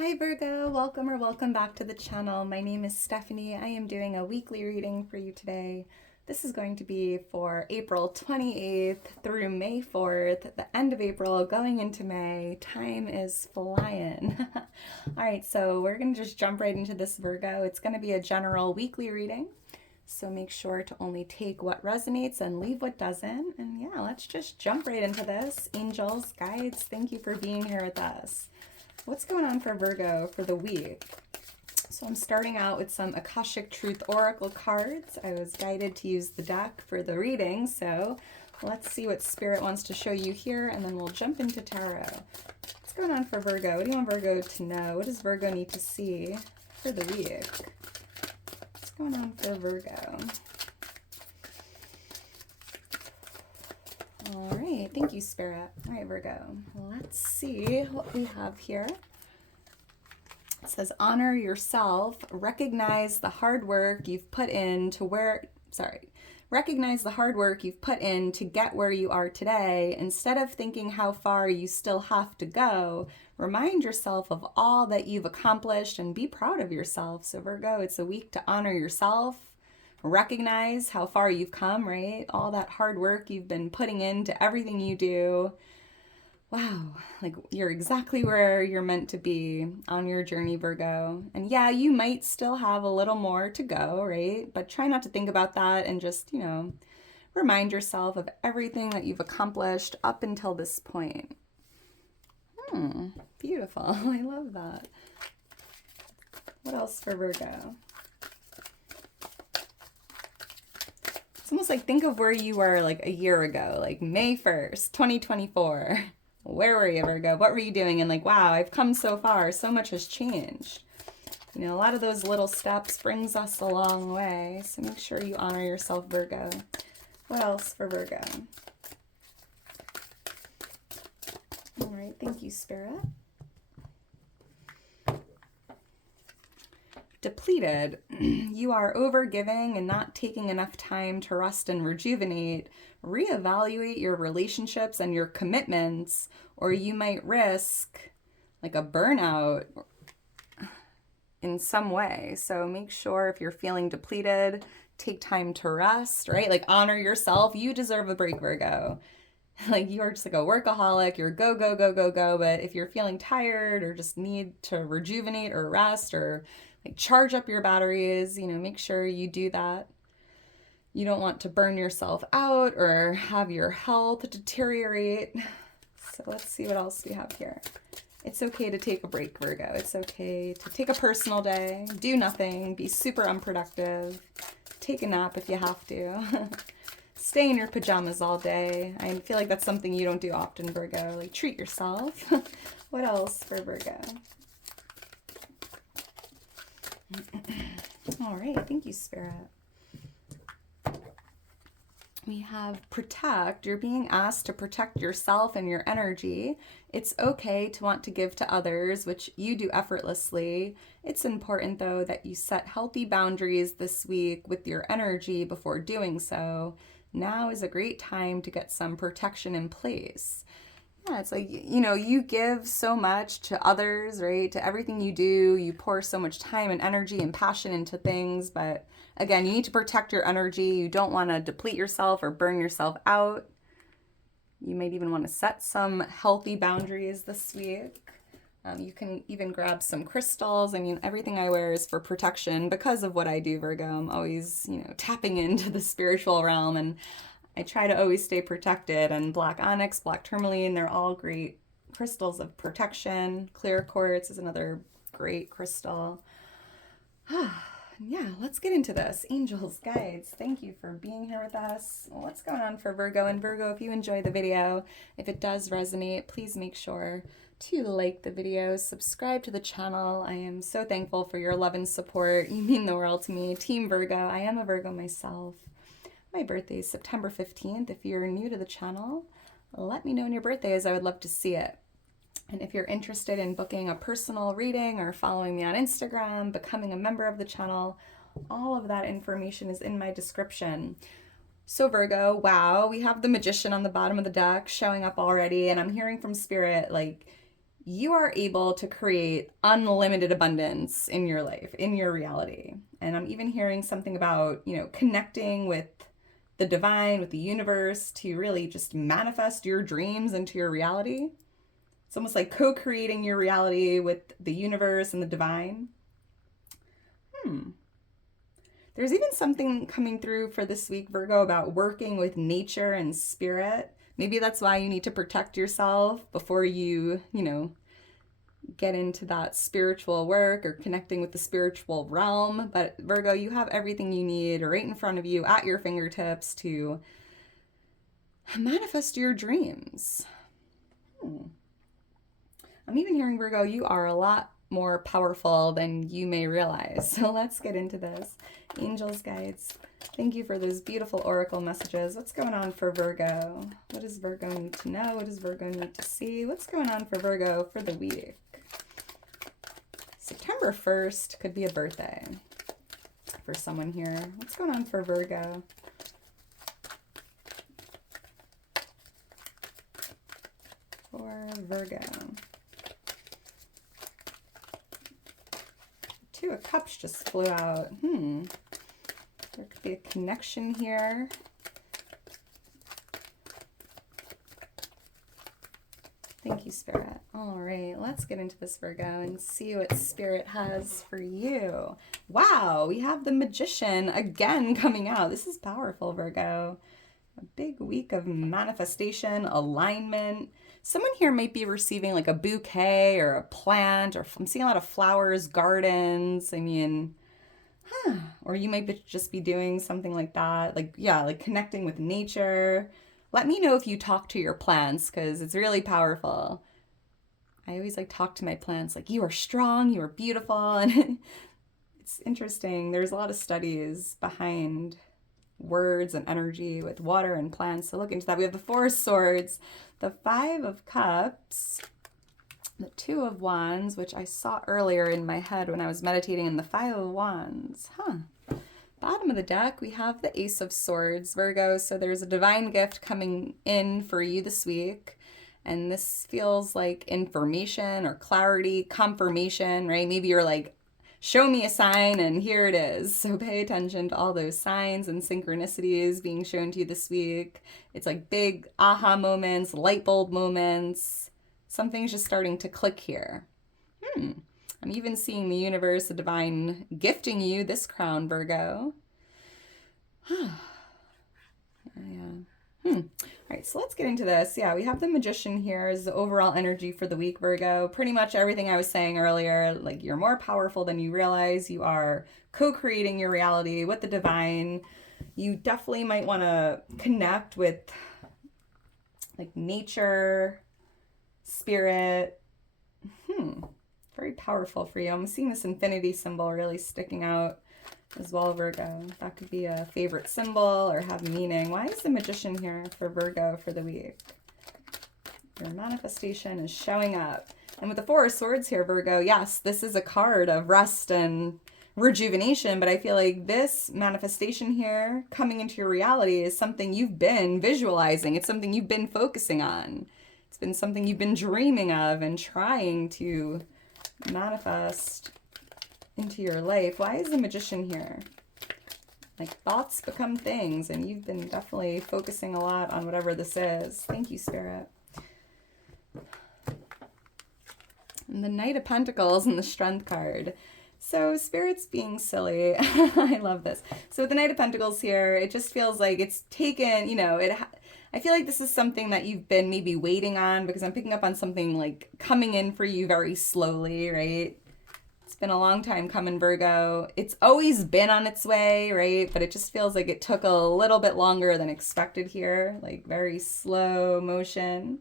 Hi Virgo, welcome or welcome back to the channel. My name is Stephanie. I am doing a weekly reading for you today. This is going to be for April 28th through May 4th, the end of April going into May. Time is flying. All right, so we're going to just jump right into this, Virgo. It's going to be a general weekly reading. So make sure to only take what resonates and leave what doesn't. And yeah, let's just jump right into this. Angels, guides, thank you for being here with us. What's going on for Virgo for the week? So I'm starting out with some Akashic Truth Oracle cards. I was guided to use the deck for the reading, so let's see what Spirit wants to show you here, and then we'll jump into tarot. What's going on for Virgo? What do you want Virgo to know? What does Virgo need to see for the week? What's going on for Virgo? All right, thank you, Spirit. All right, Virgo, let's see what we have here. It says, honor yourself, recognize the hard work you've put in to recognize the hard work you've put in to get where you are today. Instead of thinking how far you still have to go, remind yourself of all that you've accomplished and be proud of yourself. So Virgo, it's a week to honor yourself. Recognize how far you've come, right? All that hard work you've been putting into everything you do. Wow, like you're exactly where you're meant to be on your journey, Virgo. And yeah, you might still have a little more to go, right? But try not to think about that and just, remind yourself of everything that you've accomplished up until this point. Beautiful. I love that. What else for Virgo? It's almost like think of where you were like a year ago, like May 1st, 2024. Where were you, Virgo? What were you doing? And like, wow, I've come so far. So much has changed. A lot of those little steps brings us a long way. So make sure you honor yourself, Virgo. What else for Virgo? All right, thank you, Spirit. Depleted. You are overgiving and not taking enough time to rest and rejuvenate. Reevaluate your relationships and your commitments, or you might risk like a burnout in some way. So make sure if you're feeling depleted, take time to rest, right? Like honor yourself. You deserve a break, Virgo. Like you are just like a workaholic, you're go, go, go, go, go. But if you're feeling tired or just need to rejuvenate or rest or like charge up your batteries, make sure you do that. You don't want to burn yourself out or have your health deteriorate. So let's see what else we have here. It's okay to take a break, Virgo. It's okay to take a personal day, do nothing, be super unproductive, take a nap if you have to. Stay in your pajamas all day. I feel like that's something you don't do often, Virgo. Like treat yourself. What else for Virgo? All right, thank you, Spirit. We have protect. You're being asked to protect yourself and your energy. It's okay to want to give to others, which you do effortlessly. It's important, though, that you set healthy boundaries this week with your energy before doing so. Now is a great time to get some protection in place. Yeah, it's like, you give so much to others, right? To everything you do, you pour so much time and energy and passion into things. But again, you need to protect your energy. You don't want to deplete yourself or burn yourself out. You might even want to set some healthy boundaries this week. You can even grab some crystals. Everything I wear is for protection because of what I do, Virgo. I'm always, tapping into the spiritual realm, and I try to always stay protected. And black onyx, black tourmaline, they're all great crystals of protection. Clear quartz is another great crystal. Yeah, let's get into this. Angels, guides, thank you for being here with us. What's going on for Virgo? And Virgo, if you enjoy the video, if it does resonate, please make sure to like the video, subscribe to the channel. I am so thankful for your love and support. You mean the world to me. Team Virgo. I am a Virgo myself. My birthday is September 15th. If you're new to the channel, let me know when your birthday is. I would love to see it. And if you're interested in booking a personal reading or following me on Instagram, becoming a member of the channel, all of that information is in my description. So Virgo, wow, we have the Magician on the bottom of the deck showing up already, and I'm hearing from Spirit, like, you are able to create unlimited abundance in your life, in your reality. And I'm even hearing something about, connecting with the divine, with the universe to really just manifest your dreams into your reality. It's almost like co-creating your reality with the universe and the divine. There's even something coming through for this week, Virgo, about working with nature and spirit. Maybe that's why you need to protect yourself before you, get into that spiritual work or connecting with the spiritual realm. But Virgo, you have everything you need right in front of you at your fingertips to manifest your dreams. I'm even hearing, Virgo, you are a lot more powerful than you may realize. So let's get into this. Angels, guides, thank you for those beautiful oracle messages. What's going on for Virgo? What does Virgo need to know? What does Virgo need to see? What's going on for Virgo for the week? September 1st could be a birthday for someone here. What's going on for Virgo? For Virgo. Two of Cups just flew out. There could be a connection here. Thank you, Spirit. All right, let's get into this, Virgo, and see what Spirit has for you. Wow, we have the Magician again coming out. This is powerful, Virgo. A big week of manifestation, alignment. Someone here might be receiving like a bouquet or a plant, or I'm seeing a lot of flowers, gardens. Or you might just be doing something like that. Like connecting with nature. Let me know if you talk to your plants, because it's really powerful. I always talk to my plants like, you are strong, you are beautiful. And it's interesting. There's a lot of studies behind words and energy with water and plants. So look into that. We have the Four of Swords, the Five of Cups, the Two of Wands, which I saw earlier in my head when I was meditating, and the Five of Wands. Bottom of the deck, we have the Ace of Swords, Virgo. So there's a divine gift coming in for you this week. And this feels like information or clarity, confirmation, right? Maybe you're like, show me a sign and here it is. So pay attention to all those signs and synchronicities being shown to you this week. It's like big aha moments, light bulb moments. Something's just starting to click here. I'm even seeing the universe, the divine, gifting you this crown, Virgo. All right, so let's get into this. Yeah, we have the Magician here as the overall energy for the week, Virgo. Pretty much everything I was saying earlier, like you're more powerful than you realize. You are co-creating your reality with the divine. You definitely might want to connect with like nature, spirit. Very powerful for you. I'm seeing this infinity symbol really sticking out as well, Virgo. That could be a favorite symbol or have meaning. Why is the Magician here for Virgo for the week? Your manifestation is showing up. And with the Four of Swords here, Virgo, yes, this is a card of rest and rejuvenation, but I feel like this manifestation here coming into your reality is something you've been visualizing. It's something you've been focusing on. It's been something you've been dreaming of and trying to manifest into your life. Why is the Magician here? Like thoughts become things, and you've been definitely focusing a lot on whatever this is. Thank you, Spirit. And the Knight of Pentacles and the Strength card. So Spirit's being silly. I love this. So with the Knight of Pentacles here, it just feels like it's taken, I feel like this is something that you've been maybe waiting on, because I'm picking up on something like coming in for you very slowly, right? It's been a long time coming, Virgo. It's always been on its way, right? But it just feels like it took a little bit longer than expected here. Like very slow motion,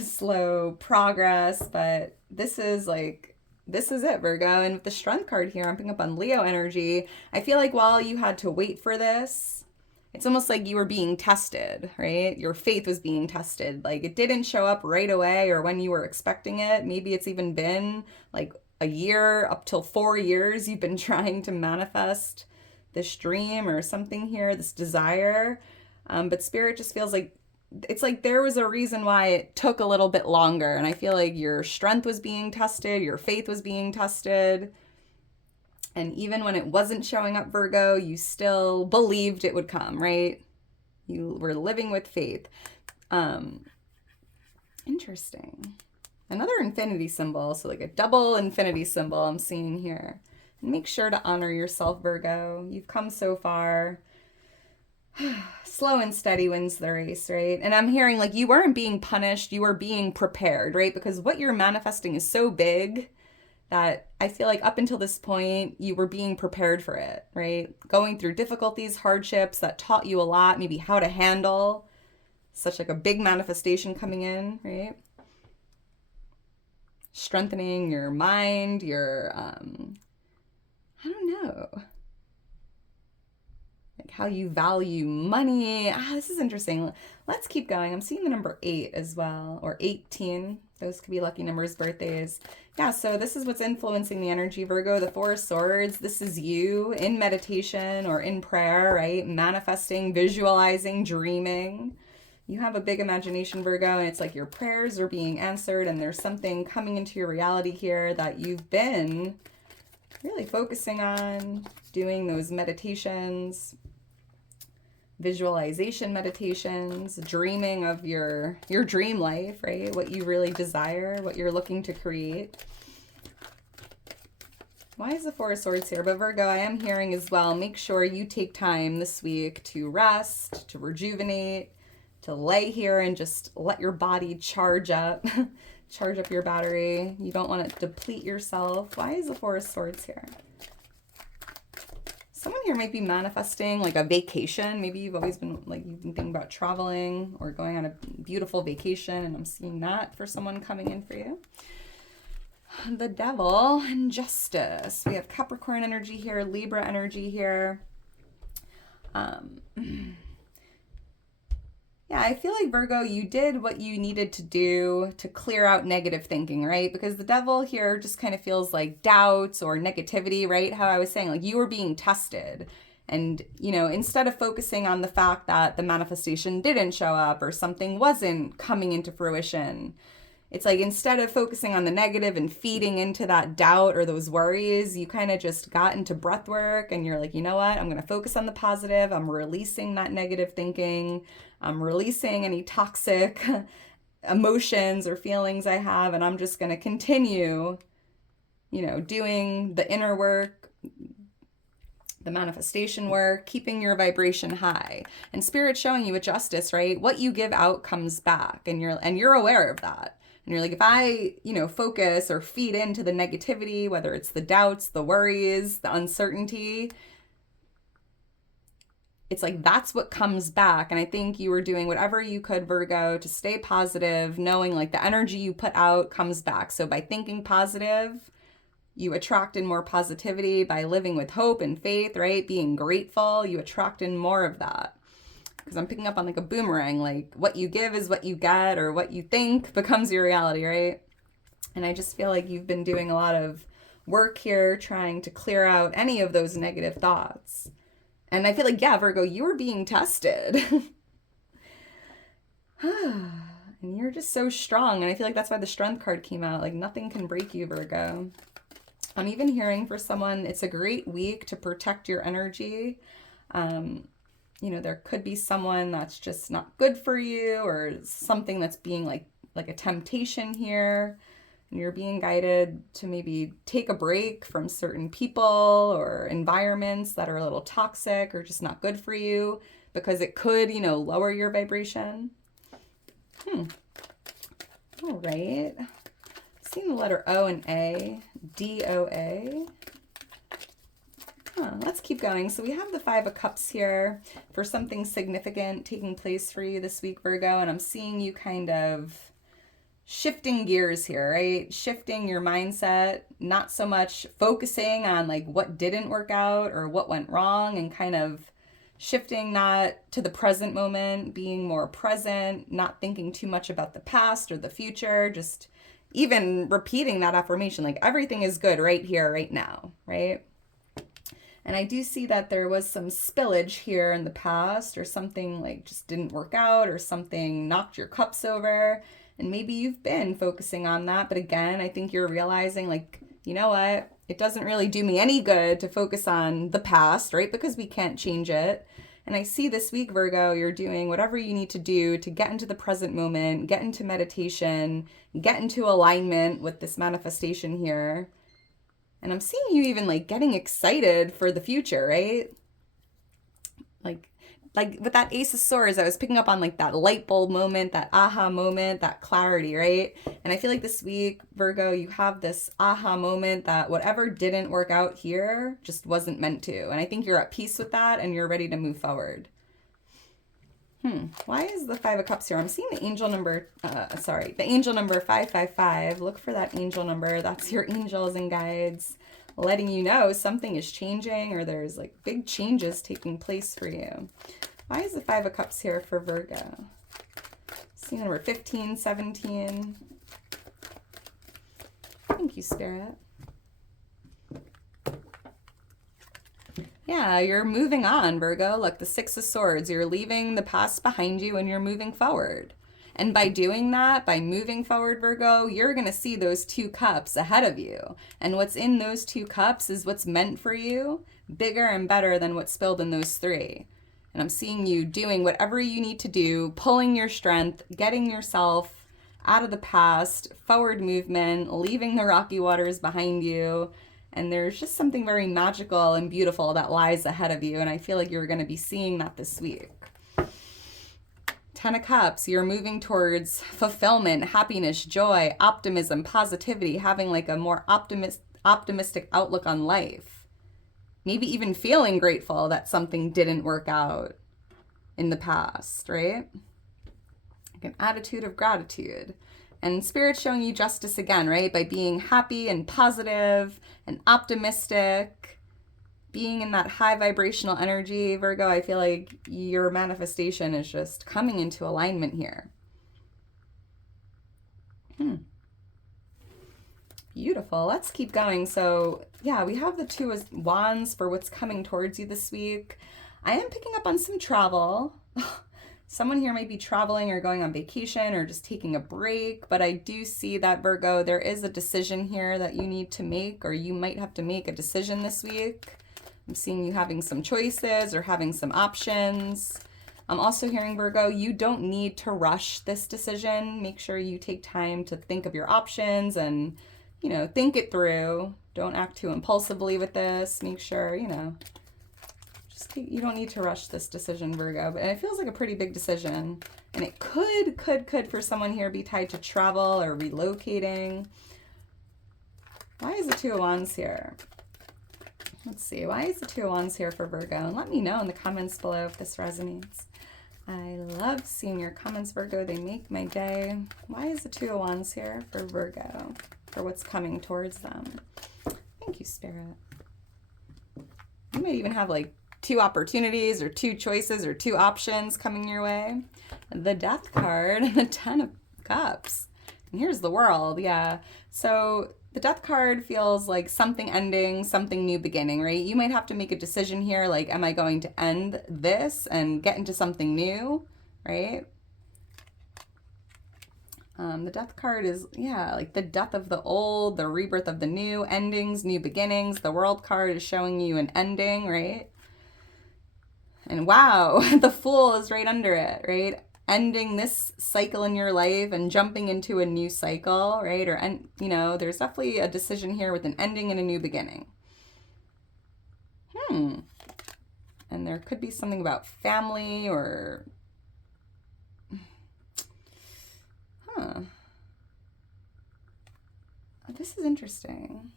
slow progress. But this is it, Virgo. And with the Strength card here, I'm picking up on Leo energy. I feel like while you had to wait for this, it's almost like you were being tested, right? Your faith was being tested. Like it didn't show up right away or when you were expecting it. Maybe it's even been like a year, up till 4 years, you've been trying to manifest this dream or something here, this desire. But Spirit just feels like it's like there was a reason why it took a little bit longer. And I feel like your strength was being tested, your faith was being tested. And even when it wasn't showing up, Virgo, you still believed it would come, right? You were living with faith. Interesting. Another infinity symbol, so like a double infinity symbol I'm seeing here. And make sure to honor yourself, Virgo. You've come so far. Slow and steady wins the race, right? And I'm hearing like you weren't being punished, you were being prepared, right? Because what you're manifesting is so big that I feel like up until this point, you were being prepared for it, right? Going through difficulties, hardships that taught you a lot, maybe how to handle such like a big manifestation coming in, right? Strengthening your mind, your, I don't know, like how you value money. This is interesting. Let's keep going. I'm seeing the number 8 as well, or 18. Those could be lucky numbers, birthdays. Yeah, so this is what's influencing the energy, Virgo, the Four of Swords. This is you in meditation or in prayer, right? Manifesting, visualizing, dreaming. You have a big imagination, Virgo, and it's like your prayers are being answered and there's something coming into your reality here that you've been really focusing on, doing those meditations, visualization meditations, dreaming of your dream life, right? What you really desire, what you're looking to create. Why is the Four of Swords here? But Virgo, I am hearing as well, make sure you take time this week to rest, to rejuvenate, to lay here and just let your body charge up, charge up your battery. You don't want to deplete yourself. Why is the Four of Swords here? Someone here might be manifesting like a vacation. Maybe you've always been like, you've been thinking about traveling or going on a beautiful vacation, and I'm seeing that for someone coming in for you. The Devil and Justice. We have Capricorn energy here, Libra energy here. Yeah, I feel like Virgo, you did what you needed to do to clear out negative thinking, right? Because the Devil here just kind of feels like doubts or negativity, right? How I was saying, like you were being tested. And, you know, instead of focusing on the fact that the manifestation didn't show up or something wasn't coming into fruition, it's like instead of focusing on the negative and feeding into that doubt or those worries, you kind of just got into breath work and you're like, you know what? I'm going to focus on the positive. I'm releasing that negative thinking. I'm releasing any toxic emotions or feelings I have, and I'm just going to continue, you know, doing the inner work, the manifestation work, keeping your vibration high. And Spirit's showing you with Justice, right? What you give out comes back, and you're aware of that. And you're like, if I, you know, focus or feed into the negativity, whether it's the doubts, the worries, the uncertainty, it's like that's what comes back. And I think you were doing whatever you could, Virgo, to stay positive, knowing like the energy you put out comes back. So by thinking positive, you attract in more positivity. By living with hope and faith, right? Being grateful, you attract in more of that. Because I'm picking up on like a boomerang, like what you give is what you get, or what you think becomes your reality, right? And I just feel like you've been doing a lot of work here trying to clear out any of those negative thoughts. And I feel like, yeah, Virgo, you were being tested. And you're just so strong. And I feel like that's why the Strength card came out. Like nothing can break you, Virgo. I'm even hearing for someone, it's a great week to protect your energy. You know, there could be someone that's just not good for you, or something that's being like a temptation here. And you're being guided to maybe take a break from certain people or environments that are a little toxic or just not good for you, because it could, you know, lower your vibration. All right. Seeing the letter O and A, DOA. Let's keep going. So we have the Five of Cups here for something significant taking place for you this week, Virgo. And I'm seeing you kind of shifting gears here, right? Shifting your mindset, not so much focusing on like what didn't work out or what went wrong, and kind of shifting that to the present moment, being more present, not thinking too much about the past or the future, just even repeating that affirmation, like everything is good right here, right now, right? And I do see that there was some spillage here in the past, or something like just didn't work out, or something knocked your cups over. And maybe you've been focusing on that. But again, I think you're realizing, like, you know what? It doesn't really do me any good to focus on the past, right? Because we can't change it. And I see this week, Virgo, you're doing whatever you need to do to get into the present moment, get into meditation, get into alignment with this manifestation here. And I'm seeing you even like getting excited for the future, right? Like with that Ace of Swords, I was picking up on like that light bulb moment, that aha moment, that clarity, right? And I feel like this week, Virgo, you have this aha moment that whatever didn't work out here just wasn't meant to. And I think you're at peace with that and you're ready to move forward. Why is the Five of Cups here? I'm seeing the angel number, the angel number 555. Look for that angel number. That's your angels and guides letting you know something is changing, or there's like big changes taking place for you. Why is the Five of Cups here for Virgo? See number 15, 17. Thank you, Spirit. Yeah, you're moving on, Virgo. Look, the Six of Swords. You're leaving the past behind you and you're moving forward. And by doing that, by moving forward, Virgo, you're going to see those two cups ahead of you. And what's in those two cups is what's meant for you, bigger and better than what's spilled in those three. And I'm seeing you doing whatever you need to do, pulling your strength, getting yourself out of the past, forward movement, leaving the rocky waters behind you. And there's just something very magical and beautiful that lies ahead of you. And I feel like you're going to be seeing that this week. Ten of Cups, you're moving towards fulfillment, happiness, joy, optimism, positivity, having like a more optimistic outlook on life. Maybe even feeling grateful that something didn't work out in the past, right? Like an attitude of gratitude. And Spirit's showing you justice again, right? By being happy and positive and optimistic, being in that high vibrational energy, Virgo, I feel like your manifestation is just coming into alignment here. Beautiful. Let's keep going. So yeah, we have the Two of Wands for what's coming towards you this week. I am picking up on some travel. Someone here might be traveling or going on vacation or just taking a break, but I do see that, Virgo, there is a decision here that you need to make, or you might have to make a decision this week. I'm seeing you having some choices or having some options. I'm also hearing, Virgo, you don't need to rush this decision. Make sure you take time to think of your options and, you know, think it through. Don't act too impulsively with this. Make sure, you know, you don't need to rush this decision, Virgo. But it feels like a pretty big decision. And it could for someone here be tied to travel or relocating. Why is the Two of Wands here? Let's see. Why is the Two of Wands here for Virgo? And let me know in the comments below if this resonates. I love seeing your comments, Virgo. They make my day. Why is the Two of Wands here for Virgo? For what's coming towards them. Thank you, Spirit. You might even have like two opportunities or two choices or two options coming your way. The Death card and the Ten of Cups. And here's the World. Yeah. So the Death card feels like something ending, something new beginning, right? You might have to make a decision here, like, am I going to end this and get into something new, right? The Death card is, yeah, like the death of the old, the rebirth of the new, endings, new beginnings. The World card is showing you an ending, right? And wow, the Fool is right under it, right? Ending this cycle in your life and jumping into a new cycle, right? Or, you know, there's definitely a decision here with an ending and a new beginning. And there could be something about family or... This is interesting.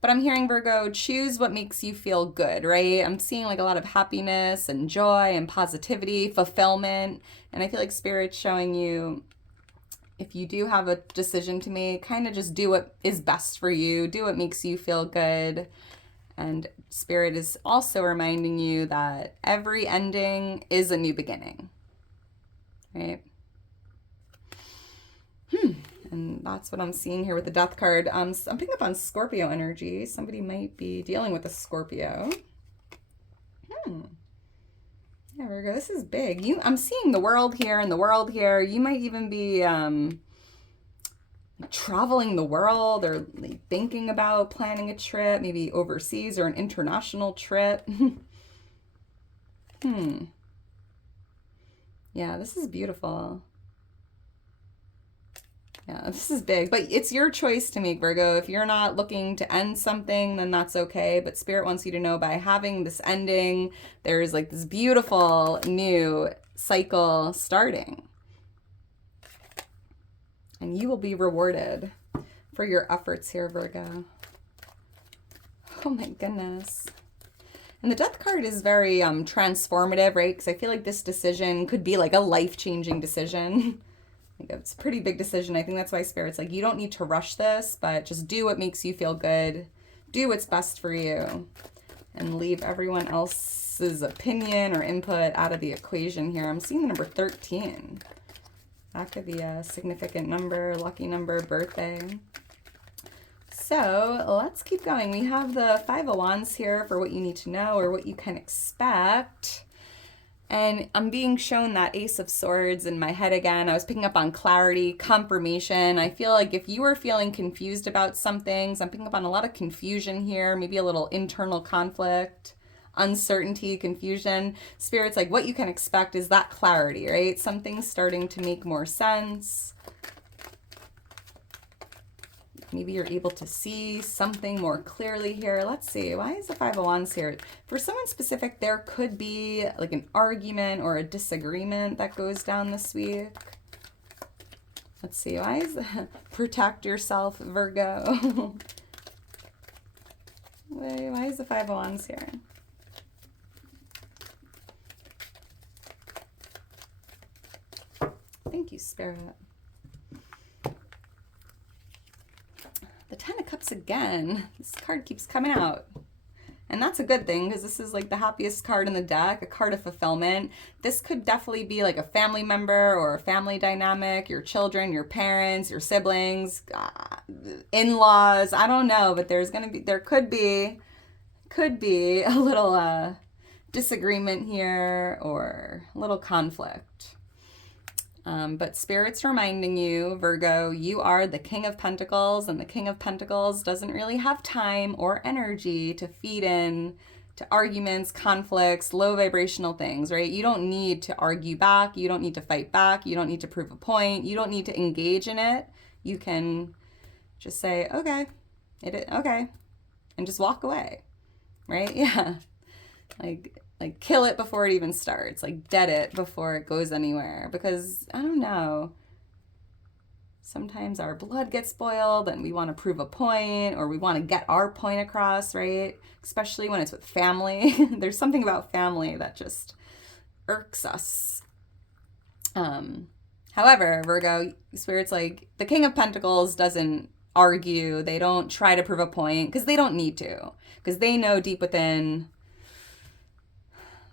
But I'm hearing, Virgo, choose what makes you feel good, right? I'm seeing like a lot of happiness and joy and positivity, fulfillment. And I feel like Spirit's showing you, if you do have a decision to make, kind of just do what is best for you. Do what makes you feel good. And Spirit is also reminding you that every ending is a new beginning, right? And that's what I'm seeing here with the Death card. I'm picking up on Scorpio energy. Somebody might be dealing with a Scorpio. Yeah, Virgo, this is big. I'm seeing the world here and the world here. You might even be traveling the world or thinking about planning a trip, maybe overseas or an international trip. Yeah, this is beautiful. Yeah, this is big, but it's your choice to make, Virgo. If you're not looking to end something, then that's okay. But Spirit wants you to know by having this ending, there's like this beautiful new cycle starting. And you will be rewarded for your efforts here, Virgo. Oh my goodness. And the Death card is very transformative, right? Because I feel like this decision could be like a life-changing decision. Like it's a pretty big decision. I think that's why Spirit's like, you don't need to rush this, but just do what makes you feel good. Do what's best for you. And leave everyone else's opinion or input out of the equation here. I'm seeing the number 13. That could be a significant number, lucky number, birthday. So let's keep going. We have the Five of Wands here for what you need to know or what you can expect. And I'm being shown that Ace of Swords in my head again. I was picking up on clarity, confirmation. I feel like if you were feeling confused about some things, I'm picking up on a lot of confusion here, maybe a little internal conflict, uncertainty, confusion. Spirit's like, what you can expect is that clarity, right? Something's starting to make more sense. Maybe you're able to see something more clearly here. Let's see. Why is the Five of Wands here? For someone specific, there could be like an argument or a disagreement that goes down this week. Let's see. Why is protect yourself, Virgo? Why is the Five of Wands here? Thank you, Spirit. The Ten of Cups again. This card keeps coming out. And that's a good thing because this is like the happiest card in the deck, a card of fulfillment. This could definitely be like a family member or a family dynamic, your children, your parents, your siblings, in-laws. I don't know, but there could be a little disagreement here or a little conflict. But Spirit's reminding you, Virgo, you are the King of Pentacles, and the King of Pentacles doesn't really have time or energy to feed in to arguments, conflicts, low vibrational things, right? You don't need to argue back. You don't need to fight back. You don't need to prove a point. You don't need to engage in it. You can just say, okay, okay, and just walk away, right? Yeah. Like kill it before it even starts, like dead it before it goes anywhere, because I don't know, sometimes our blood gets boiled and we want to prove a point or we want to get our point across, right? Especially when it's with family. There's something about family that just irks us. However, Virgo, Spirit's like, the King of Pentacles doesn't argue. They don't try to prove a point because they don't need to, because they know deep within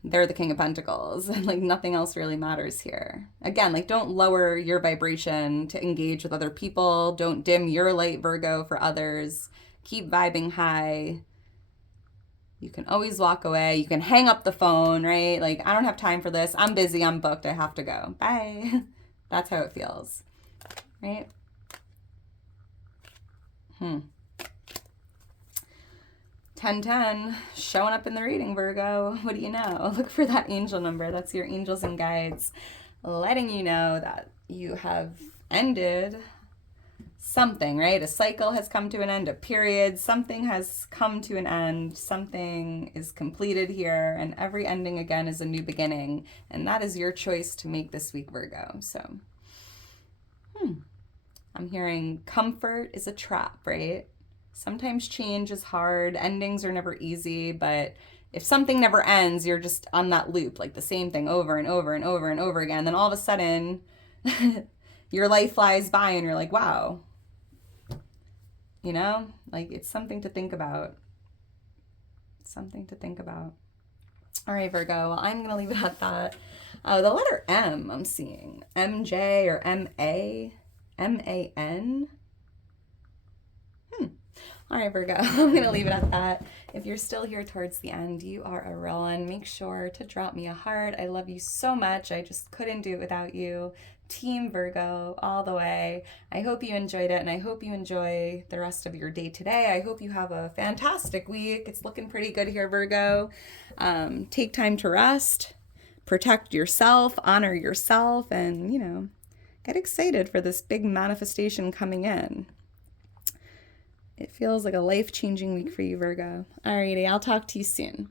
they're the King of Pentacles and like nothing else really matters here. Again, like don't lower your vibration to engage with other people. Don't dim your light, Virgo, for others. Keep vibing high. You can always walk away. You can hang up the phone, right? Like, I don't have time for this. I'm busy. I'm booked. I have to go. Bye. That's how it feels, right? 1010 showing up in the reading, Virgo. What do you know? Look for that angel number. That's your angels and guides letting you know that you have ended something, right? A cycle has come to an end, a period. Something has come to an end. Something is completed here, and every ending again is a new beginning. And that is your choice to make this week, Virgo. So, I'm hearing comfort is a trap, right? Sometimes change is hard. Endings are never easy, but if something never ends, you're just on that loop, like the same thing over and over and over and over again. Then all of a sudden, your life flies by and you're like, wow. You know, like it's something to think about. Something to think about. All right, Virgo, well, I'm going to leave it at that. The letter M I'm seeing. MJ or MA? MAN? All right, Virgo, I'm going to leave it at that. If you're still here towards the end, you are a real one. Make sure to drop me a heart. I love you so much. I just couldn't do it without you. Team Virgo, all the way. I hope you enjoyed it, and I hope you enjoy the rest of your day today. I hope you have a fantastic week. It's looking pretty good here, Virgo. Take time to rest, protect yourself, honor yourself, and, get excited for this big manifestation coming in. It feels like a life-changing week for you, Virgo. Alrighty, I'll talk to you soon.